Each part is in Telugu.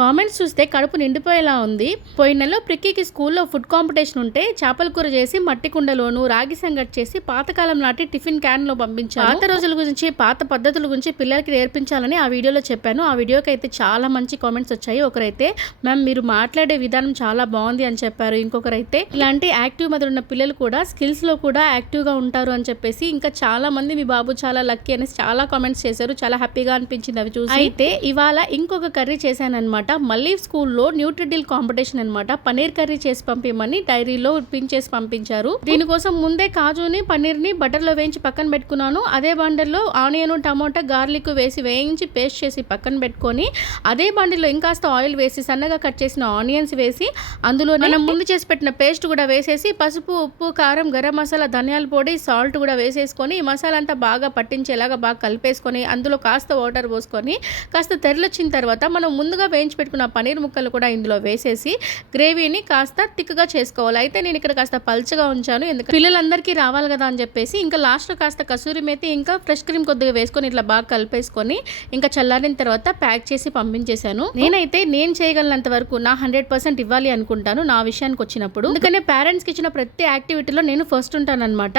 కామెంట్స్ చూస్తే కడుపు నిండిపోయేలా ఉంది. పోయిన నెలలో ప్రిక్కీకి స్కూల్లో ఫుడ్ కాంపిటీషన్ ఉంటే చేపల కూర చేసి మట్టి కుండలోను రాగి సంగటి చేసి పాతకాలం నాటి టిఫిన్ క్యాన్లో పంపించాను. పాత రోజుల గురించి పాత పద్ధతుల గురించి పిల్లలకి నేర్పించాలని ఆ వీడియోలో చెప్పాను. ఆ వీడియోకి అయితే చాలా మంచి కామెంట్స్ వచ్చాయి. ఒకరైతే మ్యామ్ మీరు మాట్లాడే విధానం చాలా బాగుంది అని చెప్పారు. ఇంకొకరైతే ఇలాంటి యాక్టివ్ మదర్ ఉన్న పిల్లలు కూడా స్కిల్స్లో కూడా యాక్టివ్గా ఉంటారు అని చెప్పేసి, ఇంకా చాలా మంది మీ బాబు చాలా లక్కీ అనేసి చాలా కామెంట్స్ చేశారు. చాలా హ్యాపీగా అనిపించింది అవి చూసి. అయితే ఇవాళ ఇంకొక కర్రీ చేశాను అనమాట. మళ్ళీ స్కూల్లో న్యూట్రిడిల్ కాంపిటీషన్ అనమాట. పన్నీర్ కర్రీ చేసి పంపించమని డైరీలో పిన్ చేసి పంపించారు. దీనికోసం ముందే కాజుని పన్నీర్ని బటర్లో వేయించి పక్కన పెట్టుకున్నాను. అదే బండిల్లో ఆనియన్ టమోటా గార్లిక్ వేసి వేయించి పేస్ట్ చేసి పక్కన పెట్టుకొని, అదే బండిలో ఇంకాస్త ఆయిల్ వేసి సన్నగా కట్ చేసిన ఆనియన్స్ వేసి అందులో మనం ముందు చేసి పెట్టిన పేస్ట్ కూడా వేసేసి పసుపు ఉప్పు కారం గరం మసాలా ధనియాల పొడి సాల్ట్ కూడా వేసేసుకొని ఈ మసాలా అంతా బాగా పట్టించేలాగా బాగా కలిపేసుకొని అందులో కాస్త వాటర్ పోసుకొని కాస్త తెరలొచ్చిన తర్వాత మనం ముందుగా వేయించి పెట్టుకున్న పన్నీర్ ముక్కలు కూడా ఇందులో వేసేసి గ్రేవీని కాస్త థిక్గా చేసుకోవాలి. అయితే నేను ఇక్కడ కాస్త పల్చగా ఉంచాను, ఎందుకంటే పిల్లలందరికీ రావాలి కదా అని చెప్పేసి. ఇంకా లాస్ట్లో కాస్త కసూరి మేతి ఇంకా ఫ్రెష్ క్రీమ్ కొద్దిగా వేసుకొని ఇట్లా బాగా కలిపేసుకొని ఇంకా చల్లారిన తర్వాత ప్యాక్ చేసి పంపించేశాను. నేనైతే నేను చేయగలిగినంత వరకు నా 100% ఇవ్వాలి అనుకుంటాను నా విషయానికి వచ్చినప్పుడు. ఎందుకంటే పేరెంట్స్కి ఇచ్చిన ప్రతి యాక్టివిటీలో నేను ఫస్ట్ ఉంటానన్నమాట.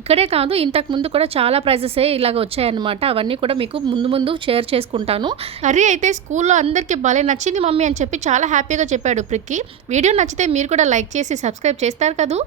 ఇక్కడే కాదు ఇంతకు ముందు కూడా చాలా ప్రైజెస్ ఇలాగ వచ్చాయన్నమాట. అవన్నీ కూడా మీకు ముందు షేర్ చేసుకుంటాను. కర్రీ అయితే స్కూల్లో అందరికీ భలే నచ్చింది మమ్మీ అని చెప్పి చాలా హ్యాపీగా చెప్పాడు ప్రిక్కీ. వీడియో నచ్చితే మీరు కూడా లైక్ చేసి సబ్స్క్రైబ్ చేస్తారు కదూ.